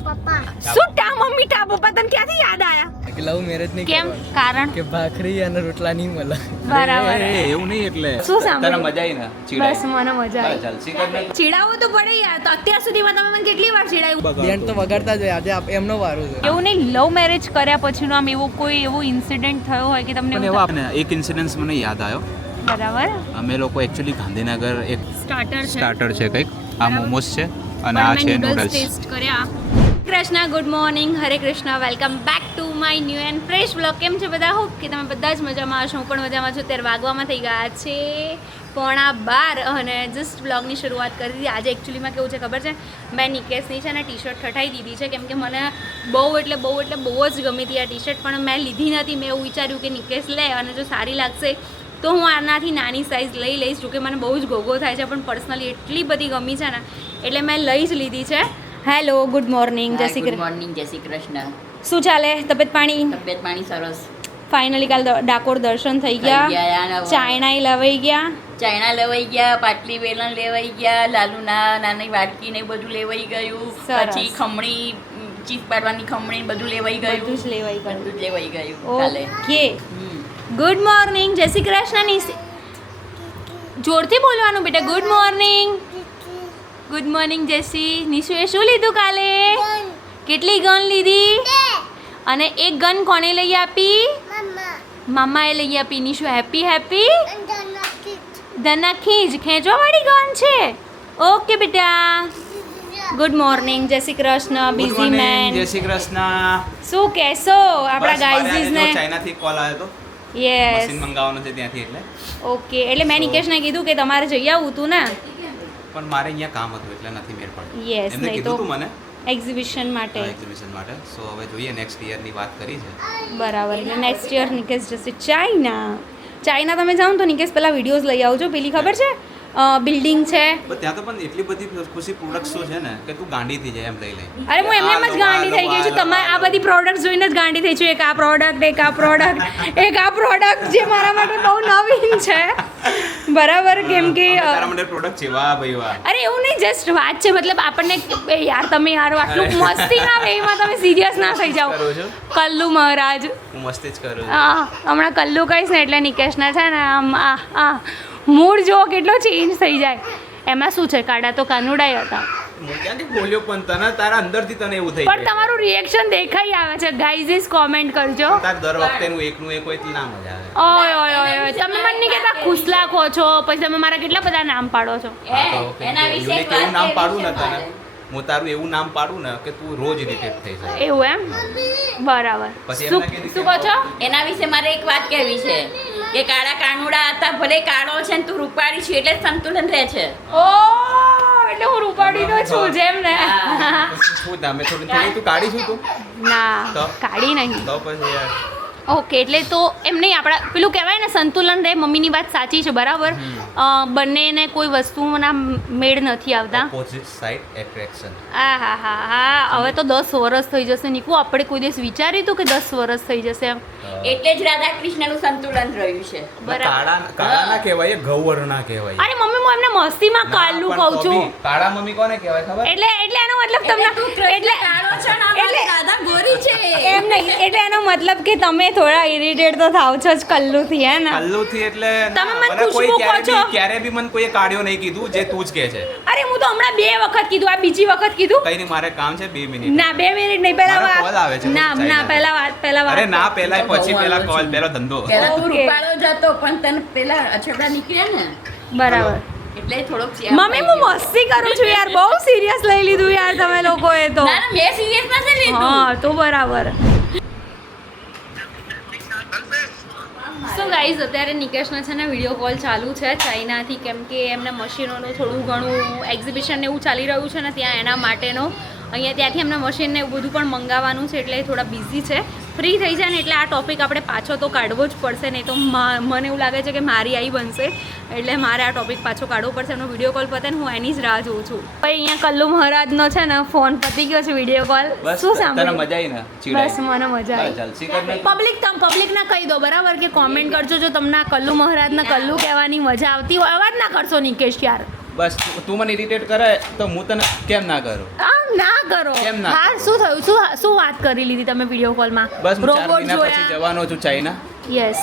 શું ટા મમ્મી ટા પપ્પા તને ક્યાંથી યાદ આયા કે લવ મેરેજ નહીં કેમ કરવાના. કારણ કે ભાખરી અને રોટલા નહીં મળે. બરાબર એવું નહીં એટલે શું સાંભળ્યું? તને મજા આવી ને બસ મને મજા આવી જલસી કરને ચીડાવવું તો પડે યાર તો અત્યાર સુધીમાં તમે મને કેટલી વાર ચીડાવ્યું બેન તો વગાડતા જ હોય. આજે એમનો વારો છે. એવું નહીં લવ મેરેજ કર્યા પછીનો આમ એવો કોઈ એવો ઇન્સિડન્ટ થયો હોય કે તમને પણ એવું એવો આપને એક ઇન્સિડન્સ મને યાદ આવ્યો. બરાબર અમે લોકો એકચ્યુઅલી ગાંધીનગર એક સ્ટાર્ટર છે સ્ટાર્ટર છે કંઈક આ મોમોસ છે અને આ છે નૂડલ્સ. ટેસ્ટ કર્યા Krishna good morning Hare Krishna welcome back to my new and fresh blog. કેમ છે બધા? હોપ કે તમે બધા જ મજામાં હશો. હું પણ મજામાં છું. ત્યારે વાગવામાં થઈ ગયા છે 11:15 અને જસ્ટ બ્લોગની શરૂઆત કરી દીધી. આજે એકચ્યુઅલીમાં કેવું છે ખબર છે, મેં નિકેશની છે ને ટી શર્ટ ઠઠાઈ દીધી છે કેમ કે મને બહુ જ ગમી હતી આ ટી શર્ટ, પણ મેં લીધી નથી. મેં એવું વિચાર્યું કે નિકેશ લે અને જો સારી લાગશે તો હું આનાથી નાની સાઇઝ લઈ લઈશ. જોકે મને બહુ જ ગોગો થાય છે, પણ પર્સનલી એટલી બધી ગમી છે ને એટલે મેં લઈ જ લીધી છે. હેલો ગુડ મોર્નિંગ જય શ્રી ગુડ કૃષ્ણ. મોર્નિંગ, જય શ્રી કૃષ્ણ. શું ચાલે? તબિયત પાણી? તબિયત પાણી સરસ. ફાઇનલી કાલ ડાકોર દર્શન થઈ ગયા, ચાયણાઈ લવાઈ ગયા. ચાયણા લેવાઈ ગયા, પાટલી વેલણ લેવાઈ ગયા, લાલુના નાની વાટકી ને બધું લેવાઈ ગયું. સરસ. પછી ખમણી, ચીઝ પાડવાની ખમણી બધું લેવાઈ ગયું. બધું જ લેવાઈ ગયું. બધું જ લેવાઈ ગયું કાલે. ઓકે ગુડ મોર્નિંગ જય શ્રી કૃષ્ણ. નિશી જોરથી બોલવાનું બેટા. Good morning. ગુડ મોર્નિંગ જેસી. નિશુએ શું લીધું કાલે? કેટલી ગન લીધી? અને એક ગન કોણે લઈ આપી? મામાએ લઈ આપી. Nishu happy happy. ધના ખીજ ખેંચવાવાળી ગન છે. ઓકે બેટા. ગુડ મોર્નિંગ જય શ્રી કૃષ્ણ. Busy main. જય શ્રી કૃષ્ણ. શું કહેશો આપણા ગાઈઝીસને? ચાઇનાથી કોલ આવ્યો હતો, યસ મશીન મંગાવવાનું છે ત્યાંથી એટલે. ઓકે એટલે મેં નિકેશને કીધું કે તમારે જઈ આવવું તું ને. પણ મારે અહીંયા કામ હતું એટલે નથી મેળ પડ્યો. યસ એમને નહીં તો કીધું તું મને એક્ઝિબિશન માટે. એક્ઝિબિશન માટે. સો હવે જોઈએ નેક્સ્ટ યરની વાત કરી છે. બરાબર. એટલે નેક્સ્ટ યર નિકેશ જશે ચાઇના તમે જાઓ ને તો નિકેશ પેલા વિડીયોઝ લઈ આવજો. પેલી ખબર છે બિલ્ડિંગ છે. પણ ત્યાં તો પણ એટલી બધી ખુશી પ્રોડક્ટ્સો છે ને કે તું ગાંડી થઈ જાય એમ લઈ લે. અરે હું એમને એમ જ ગાંડી થઈ ગઈ છું. તમારે આ બધી પ્રોડક્ટ જોઈને જ ગાંડી થઈ છું. એક આ પ્રોડક્ટ જે મારા માટે બહુ નવીન છે. બરાબર. કેમ કે તારા માટે પ્રોડક્ટ છે. વાહ ભાઈ વાહ. અરે એવું નહીં, જસ્ટ વાત છે. મતલબ આપણને એ યાર તમે યાર આટલું મસ્તી ના વેમાં તમે સિરિયસ ના થઈ જાઓ. કરો છો? કલ્લુ મહારાજ. હું મસ્તી જ કરું છું. હમણાં કલ્લુ કહીશ ને એટલે નિકેશના છે ને આમ મૂડ જો કેટલો ચેન્જ થઈ જાય. એમાં શું છે, કાડા તો કાનુડાય હતા. હું ક્યાંથી બોલ્યો પણ તને તારા અંદરથી તને એવું થઈ પણ તમારું રિએક્શન દેખાઈ આવે છે. ગાઈઝ કોમેન્ટ કરજો. તાર દર વખતે નું એકનું એક હોય એટલે ના મજા આવે. ઓય તમે મને નહીં કહેતા ખુશલા ખો છો, પછી તમે મારા કેટલા બધા નામ પાડો છો. એના વિશે એક એવું વાત નામ પાડું ને કહેવી છે તને, હું તારું એવું નામ પાડું ને કે તું રોજ ઇરિટેટ થઈ જાય. એવું એમ? બરાબર. પછી શું એમના કીધું શું કહો છો? એના વિશે મારે એક વાત કહેવી છે કે કાળા કાનુડા હતા, ભલે કાળો છે ને તું રૂપાળી છે એટલે જ સંતુલન રહે છે. ઓ એટલે હું રૂપાડી તો છું જેમ ને. શું તમે થોડી તું કાઢી છું તું ના તો? કાઢી નહીં. તો પછી યાર ઓકે એટલે તો એમ નહીં, આપણા પેલું કહેવાય ને સંતુલન રહે. મમ્મીની વાત સાચી છે બરાબર. બંનેને કોઈ વસ્તુના મેળ નથી આવતા. Opposite side attraction. હા હવે તો 10 વર્ષ થઈ જશે નીકુ. આપણે કોઈ દિવસ વિચાર્યું હતું કે 10 વર્ષ થઈ જશે એમ? એટલે જ રાધા કૃષ્ણનું સંતુલન રહ્યું છે. બરાબર. કાળા ના કહેવાય, ગૌવર્ણ ના કહેવાય. અરે મમ્મી હું એમને મસ્તીમાં કાલું કહું છું. કાળા મમ્મી કોને કહેવાય ખબર? એટલે એનો મતલબ તમને એટલે કાળો છે ને એટલે- રાધા ગોરી છે. એમ નહીં, એટલે એનો મતલબ કે તમે થોડા ઇરિટેટ તો થાવ છો જ કલ્લુથી, હે ને? કલ્લુથી એટલે તમે મને મને કોઈ ખુશ્બુ કહો છો? ક્યારે બી મને કોઈએ કાઢ્યો નહીં કીધું જે તું જ કહે છે. અરે હું તો હમણાં 2 વખત કીધું, આ બીજી વખત કીધું. કઈ નહીં, મારે કામ છે 2 મિનિટ. ના 2 મિનિટ નહીં, પહેલા મારો call આવે છે, ના ચાઇના. ના પહેલા વાત અરે ના પહેલા પછી બહુ પેલા આવે કોલ છે. પેલો ધંધો. પેલા તું Okay. રૂપાળો જ હતો પણ તને પેલા અછબડા નીકળ્યા ને બરાબર. એટલે થોડોક મમ્મી હું મસ્તી કરું છું યાર, બહુ સિરિયસ લઈ લીધું યાર તમે લોકોએ તો. ના ના મેં સિરિયસ નથી લીધું. હા તો બરાબર. સો ગાઈઝ અત્યારે નિકેશના છે ને વિડીયો કોલ ચાલુ છે ચાઇનાથી, કેમ કે એમના મશીનોનું થોડું ઘણું એક્ઝિબિશન ને એવું ચાલી રહ્યું છે ને ત્યાં, એના માટેનો અહીંયા ત્યાંથી એમના મશીન ને એવું બધું પણ મંગાવવાનું છે એટલે થોડા બિઝી છે. ફ્રી થઈ જાય ને એટલે આ ટોપિક આપણે પાછો તો કાઢવો જ પડશે, નહીં તો મને એવું લાગે છે કે મારી આઈ બનશે. એટલે મારે આ ટોપિક પાછો કાઢવો પડશે. એનો વિડીયો કોલ પતે ને હું એની જ રાહ જોઉં છું. ભાઈ અહીંયા કલ્લુ મહારાજનો છે ને ફોન પતી ગયો છે વિડીયો કોલ. બસ શું તને સાંભળ્યું? મજા આવી ને? બસ મને મજા આવી. જલસી કરને. પબ્લિકના કહી દો બરાબર કે કોમેન્ટ કરજો જો તમને કલ્લુ મહારાજના કલ્લુ કહેવાની મજા આવતી હોય. અવાજ ના કરશો નિકેશ યાર. બસ તું મને ઇરિટેટ કરે તો હું તને કેમ ના કરું? આમ ના કરો. કેમ ના હા કરો? શું થયું? શું વાત કરી લીધી તમે વિડીયો કોલમાં? બસ હું 4 રોબોટ મહિના પછી જોયા. જવાનો છું ચાઇના. યસ.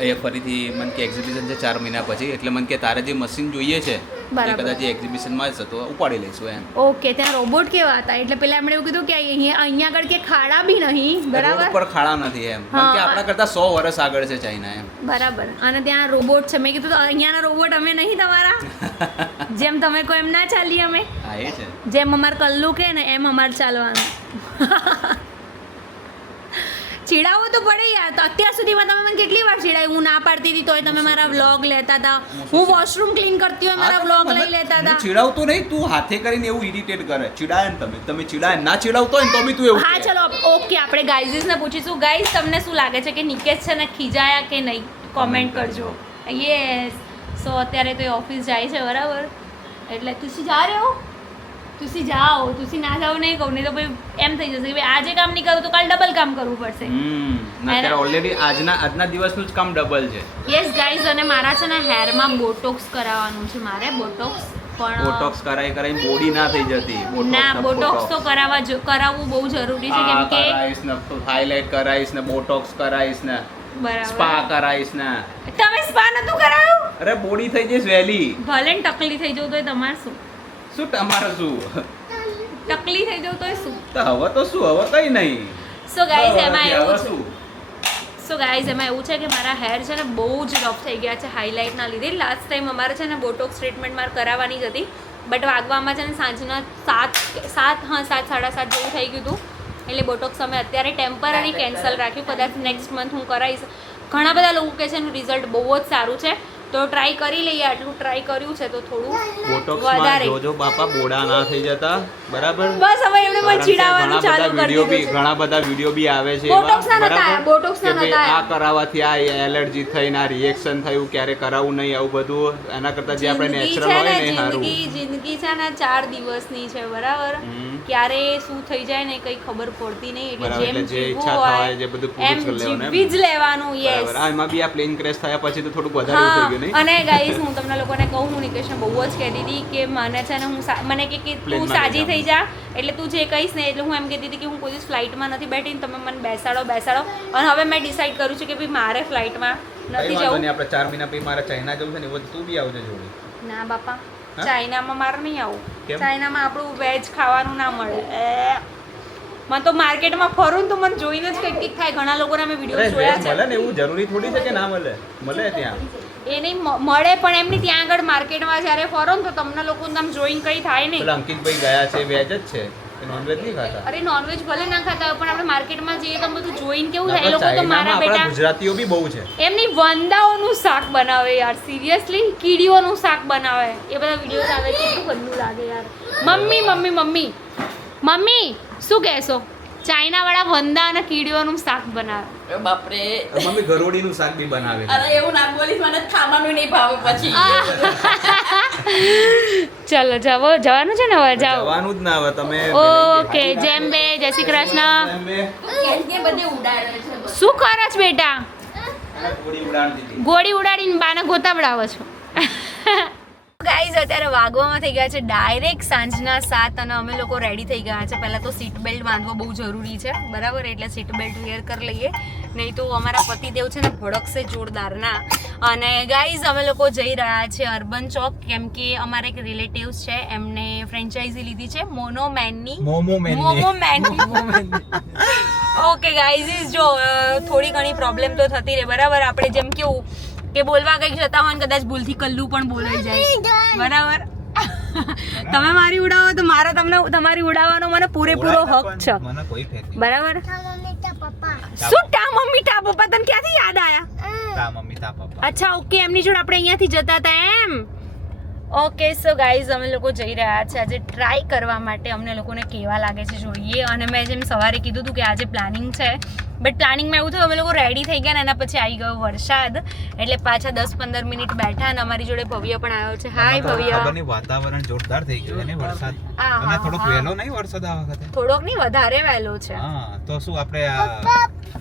એ ફરીથી મને કે એક્ઝિબિશન છે 4 મહિના પછી, એટલે મને કે તારે જે મશીન જોઈએ છે એ બરાબર. કદાચ એક્ઝિબિશનમાં જ તો ઉપાડી લઈશું એમ. ઓકે, ત્યાં રોબોટ કેવા હતા? એટલે પેલા એમણે એવું કીધું કે અહીંયા આગળ કે ખાડા બી નહીં, રોડ બરાબર ઉપર ખાડા નથી એમ. મને કે હા. આપણા કરતા 100 વર્ષ આગળ છે ચાઇના એમ. બરાબર. અને ત્યાં રોબોટ છે. મેં કીધું તો અહીંયાના રોબોટ અમે નહીં તમારા, જેમ તમે કહો એમ ના ચાલીએ અમે, હા એ છે. જેમ અમાર કલ્લુ કે ને એમ અમારે ચાલવાનું. ચીડાવવું તો પડે યાર. તો અત્યાર સુધીમાં તમે મને કેટલી વાર ચીડાવી? હું ના પાડતી હતી તોય તમે મારા વ્લોગ લેતા હતા. હું વોશરૂમ ક્લીન કરતી હોય મારા વ્લોગ લઈ લેતા હું હતા. ચીડાવતો નહીં, તું હાથે કરીને એવું ઇરિટેટ કરે. ચીડાય ને તમે ચીડાય, ના ચીડાવતો હોય ને તો બી તું એવું હા કહે. ચલો ઓકે, આપણે ગાઈઝને પૂછીશું. ગાઈઝ, તમને શું લાગે છે કે નિકેશ છે ને ખીજાયા કે નહીં? કોમેન્ટ કરજો. યસ. સો અત્યારે તો એ ઓફિસ જાય છે, બરાબર? એટલે તુસી જા રહે હો? તુસી જાઓ. તુસી ના જાઓ નહીં કહું, નહીં તો ભાઈ એમ થઈ જશે કે ભાઈ આજે કામ નહીં કરું તો કાલ ડબલ કામ કરવું પડશે. અત્યારે ઓલરેડી આજના દિવસનું જ કામ ડબલ છે. યસ ગાઈઝ, અને મારા છે ને હેરમાં બોટોક્સ કરાવવાનું છે. મારે બોટોક્સ પણ બોટોક્સ કરાવીને બોડી ના થઈ જતી. ના, બોટોક્સ તો કરાવવું બહુ જરૂરી છે, કેમ કે કરાવીશ ને હાઇલાઇટ કરાવીશ ને બોટોક્સ કરાવીશ ને બરાબર. સ્પા કરાવીશ ને. તમે સ્પા નતું કરાવ્યું? અરે બોડી થઈ જઈશ વહેલી. ભલે ને ટકલી થઈ જવું તોય તમારે શું? શું તમારે શું? ટકલી થઈ જવું તોય શું? તો હવે તો શું, હવે કઈ નહીં. સો ગાઈઝ એમાં હવે એવું છે. શું? સો ગાઈઝ એમાં એવું છે કે મારા હેર છે ને બહુ જ રફ થઈ ગયા છે હાઇલાઇટના લીધે. લાસ્ટ ટાઈમ અમારે છે ને બોટોક્સ ટ્રીટમેન્ટ મારે કરાવવાની જ હતી, બટ વાગવામાં છે ને સાંજના 7:30 જેવું થઈ ગયું હતું. એટલે બોટોક્સ અમે અત્યારે ટેમ્પરરી કેન્સલ રાખ્યું. કદાચ નેક્સ્ટ મંથ હું કરાવીશ. ઘણા બધા લોકો કહે છે એનું રિઝલ્ટ બહુ જ સારું છે, તો ટ્રાય કરી લઈએ. આટલું ટ્રાય કર્યું છે તો થોડું બોટોક્સમાં વધારે. જોજો બાપા બોડા ના થઈ જતા, બરાબર? બસ હવે એમણે મને કારણ કે ચીડાવવાનું ચાલુ કરી દીધું છે. ઘણા બધા વિડીયો બી આવે છે બોટોક્સના એવા, નતા બરાબર? બોટોક્સના કે ભાઈ નતા આ કરાવવાથી આ એલર્જી થઈને આ રિએક્શન થયું, ક્યારે કરાવવું નહીં, આવું બધું. એના કરતા જે આપણે જિંદગી નેચરલ છે હોય ને, ને એ સારું. જિંદગી છે ને 4 દિવસની છે, બરાબર? ક્યારે શું થઈ જાય ને કઈ ખબર પડતી નહીં. એટલે બરાબર, જેમ એટલે જે જીવવું ઈચ્છા હોય થાય, જે બધું પૂરું એમ જ કરી લેવાનું એમ. જીવી જ લેવાનું. યસ. બરાબર. એમાં બી આ પ્લેન ક્રેશ થયા પછી તો થોડુંક વધારે એવું થઈ ગયું નહીં? અને ગાઈસ હું તમને લોકોને કહું, હું નિકેશને બહુ જ કહેતી હતી કે મને છે ને મને કે તું પ્લેનમાં સાજી લઈ થઈ જા, એટલે તું જે કહીશ ને એટલે હું એમ કહેતી હતી કે હું કોઈ દિવસ ફ્લાઇટમાં નથી બેઠી ને તમે મને બેસાડો. અને હવે મેં ડિસાઈડ કર્યું છે કે ભાઈ મારે ફ્લાઇટમાં કઈ નથી વાંધો જવું. નહીં, આપણે 4 મહિના પછી મારે ચાઇના જવું છે ને, એવું તું બી આવજે જોડે. ના બાપા, હા? ચાઇનામાં મારે નહીં આવું. કેમ? ચાઇનામાં આપણું વેજ ખાવાનું ના મળે. મને તો માર્કેટમાં ફરું ને તો મને જોઈને જ કંઈક થાય. ઘણા લોકોના મેં અરે વિડીયો વેજ જોયા મળે છે. ને, એવું જરૂરી થોડી છે કે ના મળે. મળે ત્યાં. એ નહીં મળે, પણ એમની ત્યાં આગળ માર્કેટમાં જ્યારે ફરો ને તો તમને લોકોને આમ જોઈને કંઈ થાય નહીં. પેલા અંકિતભાઈ ગયા છે, વેજ જ છે, નોનવેજ નહીં ખાતા. અરે નોનવેજ ભલે ના ખાતા હોય પણ આપણે માર્કેટમાં જઈએ તો બધું જોઈને કેવું થાય. એ આપણા લોકો તો મારા ચાઇનામાં આપણા બેટા ગુજરાતીઓ બી બહુ છે. એમની વંદાઓનું શાક બનાવે યાર, સિરિયસલી કીડીઓનું શાક બનાવે. એ બધા વિડીયોઝ આવે કેટલું ગંદુ લાગે યાર. મમ્મી શું કહેશો? ચાઇના વાળા વંદા અને કીડીઓનું શાક બનાવે. બાપરે. મમ્મી ગરોડીનું શાક બી બનાવે. અરે એવું ના બોલીશ, મને ખાવાનું નહીં ભાવે પછી. ચલો જવાનું છે ને હવે જાઓ. જવાનું જ ના હવે તમે. ઓકે, જેમ બે જય શ્રી કૃષ્ણ. કેમ કે બધે ઉડાડે છે. શું કરો છો બેટા? થોડી ઉડાણ દીધી. ગોળી ઉડાડીને બાને ગોતાવડાવો છો. ગાઈઝ અત્યારે વાગવામાં થઈ ગયા છે ડાયરેક્ટ સાંજના 7 અને અમે લોકો રેડી થઈ ગયા છે. પહેલાં તો સીટ બેલ્ટ બાંધવો બહુ જરૂરી છે, બરાબર? એટલે સીટ બેલ્ટ વેર કરી લઈએ, નહીં તો અમારા પતિદેવ છે ને ભડકશે જોરદારના. અને ગાઈઝ અમે લોકો જઈ રહ્યા છે અર્બન ચોક, કેમ કે અમારા એક રિલેટિવ્સ છે, એમને ફ્રેન્ચાઇઝી લીધી છે મોમો મેનની. ઓકે ગાઈઝ, જો થોડી ઘણી પ્રોબ્લેમ તો થતી રહે, બરાબર? આપણે જેમ કેવું કે બોલવા કંઈક જતા હોય ને કદાચ ભૂલથી કલ્લું પણ બોલાઈ જાય, બરાબર? તમે મારી ઉડાવો તો મારે તમારી ઉડાવવાનો મને પૂરેપૂરો હક છે, મને કોઈ ફેક નહીં. બરાબર? શું ટા મમ્મી ટા પપ્પા તને ક્યાંથી યાદ આયા? તા મમ્મી તા પપ્પા. અચ્છા ઓકે, એમની જોડે આપણે અહીંયાથી જતા હતા એમ. ઓકે સો ગાઈઝ અમે લોકો જઈ રહ્યા છે આજે ટ્રાય કરવા માટે. અમને લોકોને કેવા લાગે છે જોઈએ. અને મેં જેમ સવારે કીધું હતું કે આજે પ્લાનિંગ છે, બટ પ્લાનિંગમાં એવું થયું અમે લોકો રેડી થઈ ગયા ને એના પછી આવી ગયો વરસાદ, એટલે પાછા 10-15 મિનિટ બેઠા. અને અમારી જોડે ભવ્ય પણ આવ્યો છે. હાય ભવ્ય. ખબરની વાતાવરણ જોરદાર થઈ ગયું ને વરસાદ. હા, અને હા, થોડોક હા. વહેલો નહીં વરસાદ આ વખતે. થોડોક નહીં વધારે વહેલો છે. હા, તો શું આપણે આ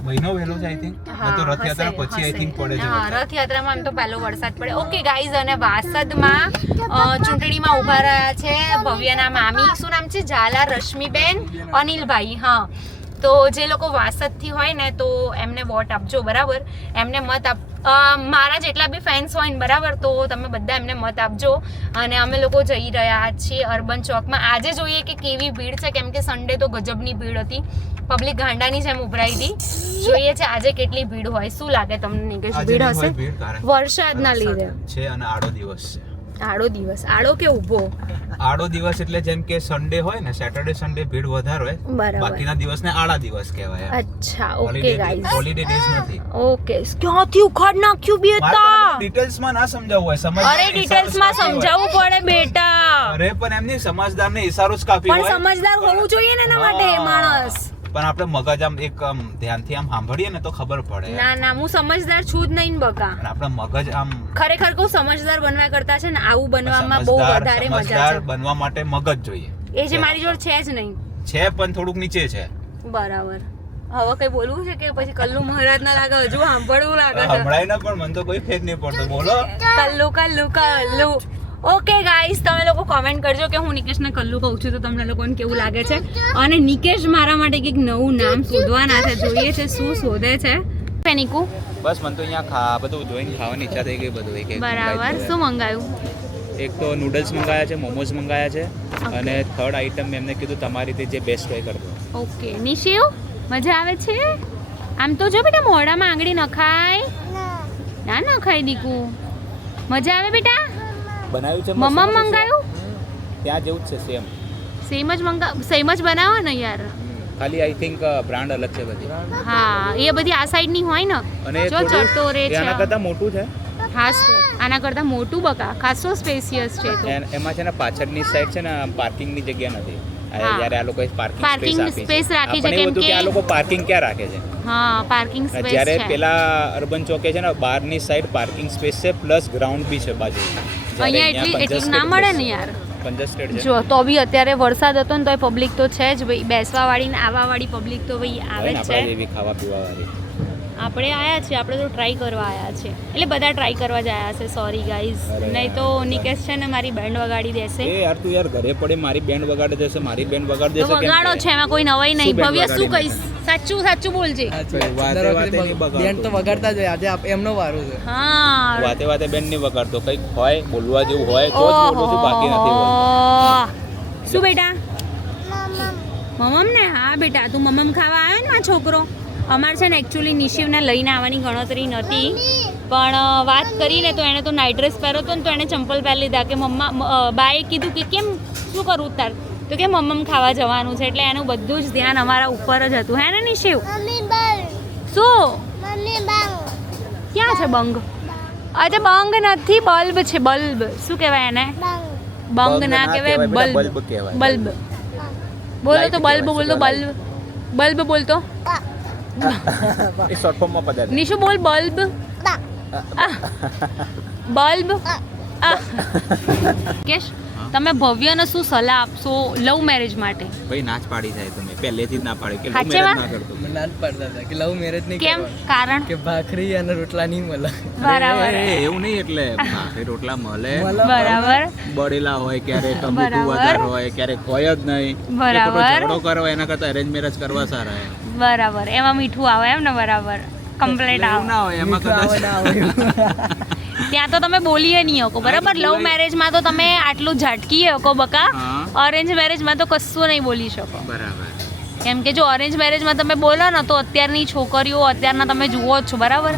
મહિનો વહેલો છે આઈ થિંક તો રથયાત્રા પછી આઈ થિંક પડે છે હા, રથયાત્રામાં આમ તો પહેલો વરસાદ પડે. ઓકે ગાઈઝ, અને વાસદમાં ચૂંટણીમાં ઊભા રહ્યા છે ભવ્યના મામી. શું નામ છે? ઝાલા રશ્મિબેન અનિલભાઈ. હા, તો જે લોકો વાસદથી હોય ને તો એમને વોટ આપજો, બરાબર? એમને મત મારા જેટલા બી ફેન્સ હોય ને, બરાબર, તો તમે બધા એમને મત આપજો. અને અમે લોકો જઈ રહ્યા છીએ અર્બન ચોકમાં. આજે જોઈએ કે કેવી ભીડ છે, કેમ કે સન્ડે તો ગજબની ભીડ હતી. પબ્લિક ગાંડાની જેમ ઉભરાઈ હતી. જોઈએ છે આજે કેટલી ભીડ હોય. શું લાગે તમને નિકેશ, ભીડ હશે? વરસાદના લીધે છે અને આડો દિવસ છે. આડો દિવસ? આડો કે ઊભો? આડો દિવસ એટલે જેમ કે સન્ડે હોય ને, સેટરડે સન્ડે ભીડ વધારે હોય, બરાબર. બાકીના દિવસને આડા દિવસ કહેવાય. અચ્છા, ઓકે ગાઈઝ, હોલિડે ડેઝ નથી. ઓકે. ક્યાંથી ઉખાડ નાખ્યું બેટા? ડિટેલ્સમાં ના સમજાવવું હોય, સમજ. અરે ડિટેલ્સમાં સમજાવવું પડે બેટા. અરે પણ એમની સમજદારને ઈશારો જ કાફી પણ હોય. સમજદાર હોવું જોઈએ ને એના માટે માણસ. પણ આપણે મગજ આમ એક ધ્યાનથી આમ સાંભળીએ ને તો ખબર પડે. ના ના, હું સમજદાર છું જ નહીં બકા. અને આપણા મગજ આમ ખરેખર કહું, સમજદાર બનવા કરતા છે ને આવું બનવામાં બહુ વધારે મજા સમજદાર છે. બનવા માટે મગજ જોઈએ. એ જે મારી જોડે છે જ નહીં. છે પણ થોડુંક નીચે છે. બરાબર. હવે કઈ બોલવું છે કે પછી કલ્લુ મહારાજ ના લાગે? હજુ સાંભળવું લાગે છે. હમણાં ના, પણ મને તો કોઈ ફેર નહીં પડતો. બોલો. કલ્લુ કલ્લુ કલ્લુ. ઓકે ગાઈસ, તમે લોકો કોમેન્ટ કરજો કે હું નિકેશને કલ્લુ કહું છું તો તમને લોકોને કેવું લાગે છે. અને નિકેશ મારા માટે કંઈક નવું નામ શોધવાના છે. જોઈએ છે શું શોધે છે. પેનિકુ બસ મને તો અહીંયા બધું જોઈને ખાવાની ઈચ્છા થઈ ગઈ. બધું એક બરાબર. શું મંગાયું? એક તો નૂડલ્સ મંગાયા છે, મોમોઝ મંગાયા છે, અને થર્ડ આઈટમ એમને કીધું તમારી રીતે જે બેસ્ટ હોય કરજો. ઓકે. નિશિવ, મજા આવે છે? આમ તો જો બેટા, મોઢામાં આંગળી નખાય ના નખાય દીકુ. મજા આવે બેટા? બનાવ્યું છે મમ્મા મંગાયું? ત્યાં જેવું જ છે સેમ. સેમ જ બનાવો ને યાર. ખાલી આઈ થિંક બ્રાન્ડ અલગ છે બધી. હા, એ બધી આ સાઈડ ની હોય ને. અને જો ચટોરે છે. આના કરતાં મોટું છે. ખાસ તો આના કરતાં મોટું બકા, ખાસો સ્પેસિયસ છે તો. એમાં છે ને પાછળની સાઈડ છે ને પાર્કિંગની જગ્યા નથી. હા. જ્યારે આ લોકોએ Parking space રાખી છે, કેમ કે આ લોકો પાર્કિંગ ક્યાં રાખે છે? હા, પાર્કિંગ સ્પેસ જ્યારે છે. પેલા અર્બન ચોકે છે ને, બહારની સાઈડ પાર્કિંગ સ્પેસ છે, પ્લસ ગ્રાઉન્ડ બી છે બાજુ. અહીંયા એટલું ના મળે ને યાર. કન્જસ્ટેડ છે. જો તો બી અત્યારે વરસાદ હતો ને તોય પબ્લિક તો છે જ ભાઈ. બેસવા વાળી ને આવવા વાળી પબ્લિક તો ભાઈ આવે જ છે. આપણે જેવી ખાવા પીવા વાળી. આપણે આયા છીએ, આપણે તો ટ્રાય કરવા આયા છે. એટલે બધા ટ્રાય કરવા જ આયા છે. સોરી ગાઈઝ, નહીં તો નિકેશ છે ને મારી બેન્ડ વગાડી દેશે. એ યાર તું યાર ઘરે પડે મારી બેન્ડ વગાડી દેશે, મારી બેન્ડ વગાડી તો દેશે. વગાડો છે, એમાં કોઈ નવાઈ નહીં. શું band ભવ્ય શું વગાડી કહીશ? સાચું સાચું બોલજે. બેન્ડ તો વગાડતા જ હોય. આજે એમનો વારો છે. હા. વાતે વાતે બેન્ડ નહીં વગાડતો. કંઈક હોય બોલવા જેવું હોય તો જ બોલું છું, બાકી નથી બોલતો. ઓહો. શું બેટા? મમમ ને? હા બેટા, તું મમમ ખાવા આવ્યો ને મારો છોકરો? અમારે છે ને એકચ્યુઅલી નિશિવને લઈને આવવાની ગણતરી નહોતી, પણ વાત કરીને તો એણે તો નાઇટ ડ્રેસ પહેર્યો હતો ને તો એણે ચંપલ પહેરી લીધા. કે મમ્મા, બાએ કીધું કે કેમ, શું કરું તાર? તો કે મમ્મમ ખાવા જવાનું છે. એટલે એનું બધું જ ધ્યાન અમારા ઉપર જ હતું. હે ને નિશિવ? શું? ક્યાં છે બંગ? અચ્છા, બંગ નથી, બલ્બ છે. બલ્બ શું કહેવાય એને? બંગ ના કહેવાય, બલ્બ. બલ્બ બોલો તો, બલ્બ બોલતો, બલ્બ. બલ્બ બોલતો. એ શોર્ટ ફોર્મમાં પધારે. નિશુ બોલ, બલ્બ. બલ્બ. કેશ, તમે ભવ્યને શું સલાહ આપશો લવ મેરેજ માટે? ભાઈ નાચ પાડી જાય તમે પહેલેથી જ ના પાડી કે લવ સાચેમાં? મેરેજ ના કરતો. મને ના જ પાડતા હતા કે લવ મેરેજ નહીં કેમ? કરવા. કારણ? કે ભાખરી અને રોટલા નહીં મળે. બરાબર. એ એવું નહીં, એટલે ભાખરી રોટલા મળે, બરાબર. બળેલા હોય, ક્યારેક બરાબર. ટમેટું વધારે હોય, ક્યારેક હોય જ નહીં. બરાબર. એ ખોટો ઝઘડો કરો એના કરતાં અરેન્જ મેરેજ કરવા સારા. બરાબર. એમાં મીઠું આવે એમ ને? બરાબર. કમ્પ્લેટ એવું આવે. ના હોય એમાં મીઠું આવે કદાચ. ના આવે. ત્યાં તો તમે બોલીએ નહીં શકો, બરાબર? લવ મેરેજમાં તો તમે આટલું ઝાટકી શકો બકા. હા. અરેન્જ મેરેજમાં તો કશું નહીં બોલી શકો. બરાબર. કેમ કે જો અરેન્જ મેરેજમાં તમે બોલો ને તો અત્યારની છોકરીઓ, અત્યારના તમે જુઓ જ છો, બરાબર?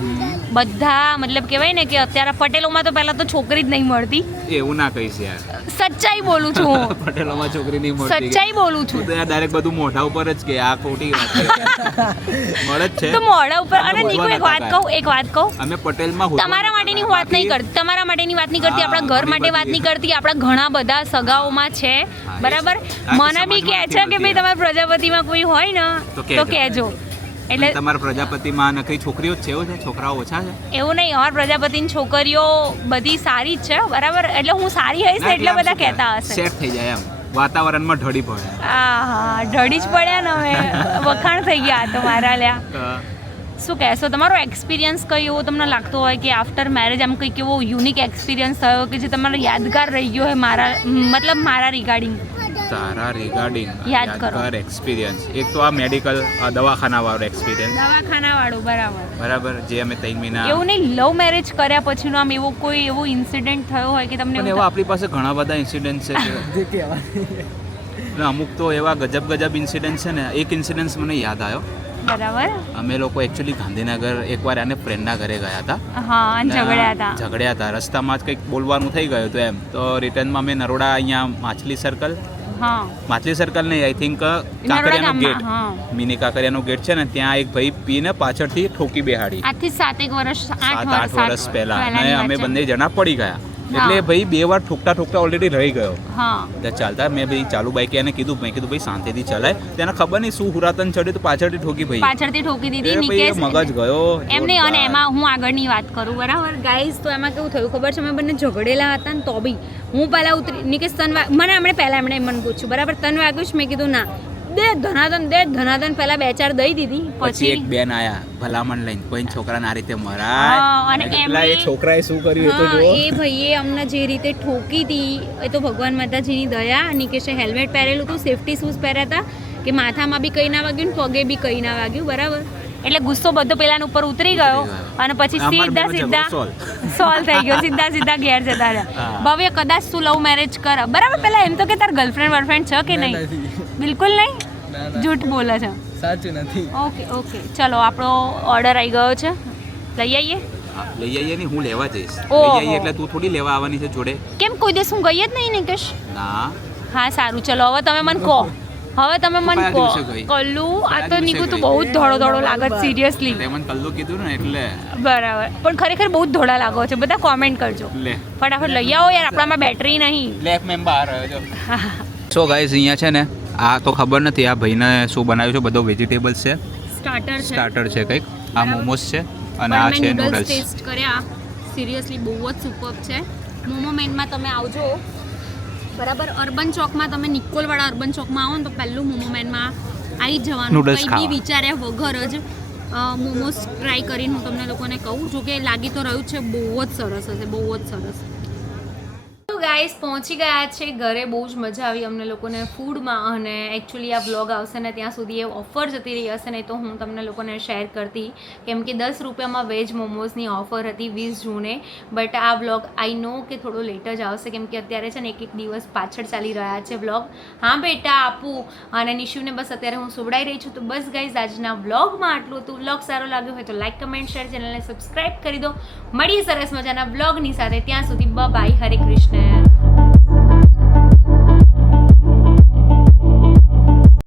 બધા મતલબ કહેવાય ને કે અત્યારે પટેલોમાં તો પહેલા તો છોકરી જ નહીં મળતી. એવું ના કહીશ યાર. સચ્ચાઈ બોલું છું હું. પટેલોમાં છોકરી નહીં મળતી. સચ્ચાઈ બોલું છું. તું તો યાર ડાયરેક્ટ બધું મોઢા ઉપર જ કે આ ખોટી વાત છે. મળે જ છે. તો મોઢા ઉપર. અને આપણે નીકુ એક વાત બોલવા કહું, એક વાત કહું. અમે પટેલમાં તમારા માટેની હું વાત નહીં કરતી, તમારા માટેની વાત નહીં કરતી, આપણા ઘર માટે વાત નહીં કરતી. આપણા ઘણા બધા સગાઓમાં છે, બરાબર? મને બી કહે છે કે ભાઈ તમારા પ્રજાપતિમાં કોઈ હોય ને તો કહેજો. એટલે તમારા પ્રજાપતિમાં નકરી છોકરીઓ જ છે, એવું છે? છોકરાઓ ઓછા છે? એવું નહીં, અમારા પ્રજાપતિની છોકરીઓ બધી સારી જ છે, બરાબર? એટલે હું સારી હઈશ ને એટલે બધા કહેતા હશે. સેટ થઈ જાય એમ વાતાવરણમાં ઢળી પડે. હા, ઢળી જ પડ્યા ને હવે. વખાણ થઈ ગયા તો મારા લ્યા. શું કહેશો તમારો એક્સપિરિયન્સ કઈ એવો તમને લાગતો હોય કે આફ્ટર મેરેજ આમ કંઈક એવો યુનિક એક્સપિરિયન્સ થયો કે જે તમારો યાદગાર રહી ગયો હોય મારા રિગાર્ડિંગ તારા રિગાર્ડિંગ યાદ કરો. યાદગાર એક્સપિરિયન્સ એક તો આ મેડિકલ દવાખાનાવાળો એક્સપિરિયન્સ દવાખાનાવાળું બરાબર જે અમે 3 મહિના એવું નહીં લવ મેરેજ કર્યા પછીનો આમ એવો કોઈ એવો ઇન્સિડન્ટ થયો હોય કે તમને પણ એવું એવા આપણી પાસે ઘણા બધા ઇન્સિડન્ટ છે કે જે કહેવાય અને અમુક તો એવા ગજબ ઇન્સિડન્ટ છે ને એક ઇન્સિડન્સ મને યાદ આવ્યો. બરાબર અમે લોકો એકચ્યુઅલી ગાંધીનગર એકવાર આને ફ્રેન્ડના ઘરે ગયા હતા. હા અને ઝઘડ્યા હતા રસ્તામાં જ કંઈક બોલવાનું થઈ ગયું હતું એમ તો રિટર્નમાં અમે નરોડા અહીંયા માછલી સર્કલ નહીં આઈ થિંક કાંકરિયાનો ગેટ મિની કાંકરિયાનો ગેટ છે ને ત્યાં એક ભાઈ પીને પાછળથી ઠોકી બેહાડી આજથી 7 વર્ષ 7-8 વર્ષ પહેલા અને અમે બંને જણા પડી ગયા એટલે ભાઈ 2 વાર ઠોકતા ઓલરેડી રહી ગયો. ત્યાં ચાલતા મેં ભાઈ ચાલુ બાઈક એને કીધું ભાઈ શાંતિથી ચલાય તેને ખબર નહીં શું હુરાતન ચડ્યું તો પાછળથી ઠોકી દીધી નિકેશ મગજ ગયો એમને અને એમાં હું આગળની વાત કરું બરાબર ગાઈઝ તો એમાં કેવું થયું ખબર છે અમે બંને ઝઘડેલા હતા ને તો બી હું પહેલા ઉતરી નિકેશ એમણે મને પૂછ્યું બરાબર તન વાગ્યું છે મેં કીધું ના દે ધનાદન પહેલા 2-4 દઈ દીધી પછી એક બેન આયા ભલામણ લઈને કોઈ છોકરાને આ રીતે મરાય અને એટલા એ છોકરાએ શું કર્યું એ તો જો એ ભાઈએ અમને જે રીતે ઠોકી હતી એ તો ભગવાન માતાજીની દયા નિકેશે હેલ્મેટ પહેરેલું હતું સેફટી શૂઝ પહેર્યા હતા કે માથામાં બી કંઈ ના વાગ્યું ને પગે બી કંઈ ના વાગ્યું બરાબર એટલે ગુસ્સો બધો પેલાના ઉપર ઉતરી ગયો અને પછી સીધા સોલ્વ થઈ ગયો સીધા ઘેર જતા રહ્યા. ભવ્ય કદાચ તું લવ મેરેજ કર બરાબર પેલા એમ તો કે તાર ગર્લફ્રેન્ડ વર્લફ્રેન્ડ છે કે નહીં બિલકુલ નહીં જૂઠ બોલે છે સાચું નથી. ઓકે ચલો આપણો ઓર્ડર આવી ગયો છે લઈ આવીએ નહીં હું લેવા જઈશ ઓહો. લઈ આવીએ એટલે તું થોડી લેવા આવવાની છે જોડે કેમ કોઈ દિવસ હું ગઈ જ નહીં નિકેશ ના હા સારું ચલો હવે તમે મને કહો કલ્લુ આ તો નીકળું તો બહુ જ ધોળો લાગે સિરિયસલી તે મને કલ્લુ કીધું ને એટલે બરાબર પણ ખરેખર બહુ જ ધોળા લાગો છે બધા કોમેન્ટ કરજો લે ફટાફટ લઈ આવો યાર આપણામાં બેટરી નહીં લેફ્ટ મેં બહાર આવ્યો સો ગાઈઝ અહીંયા છે ને આ તો ખબર નથી આ ભાઈને શું બનાવ્યું છે બધો વેજીટેબલ્સ છે સ્ટાર્ટર છે કંઈક આ મોમોસ છે અને આ છે નૂડલ્સ ટેસ્ટ કર્યા સિરિયસલી બહુ જ સુપર છે મોમો મેનમાં તમે આવજો બરાબર અર્બન ચોકમાં તમે નિકોલવાળા અર્બન ચોકમાં આવો ને તો પહેલું મોમો મેનમાં આવી જવાનું કંઈ બી વિચાર્યા વગર જ મોમોસ ટ્રાય કરીને હું તમને લોકોને કહું જો કે લાગી તો રહ્યું છે બહુ જ સરસ હશે બહુ જ સરસ. ગાઈસ પહોંચી ગયા છે ઘરે બહુ જ મજા આવી અમને લોકોને ફૂડમાં અને એકચ્યુઅલી આ બ્લોગ આવશે ને ત્યાં સુધી એ ઓફર જતી રહી હશે ને તો હું તમને લોકોને શેર કરતી કેમ કે 10 રૂપિયામાં વેજ મોમોઝની ઓફર હતી 20 જૂને બટ આ બ્લોગ આઈ નો કે થોડો લેટ જ આવશે કેમ કે અત્યારે છે ને એક દિવસ પાછળ ચાલી રહ્યા છે બ્લોગ. હા બેટા આપું અને નિશુને બસ અત્યારે હું સુવડાઈ રહી છું તો બસ ગાઈઝ આજના બ્લોગમાં આટલું હતું. બ્લોગ સારો લાગ્યો હોય તો લાઈક કમેન્ટ શેર ચેનલને સબસ્ક્રાઈબ કરી દો. મળીએ સરસ મજાના બ્લોગની સાથે ત્યાં સુધી બાય હરે કૃષ્ણ.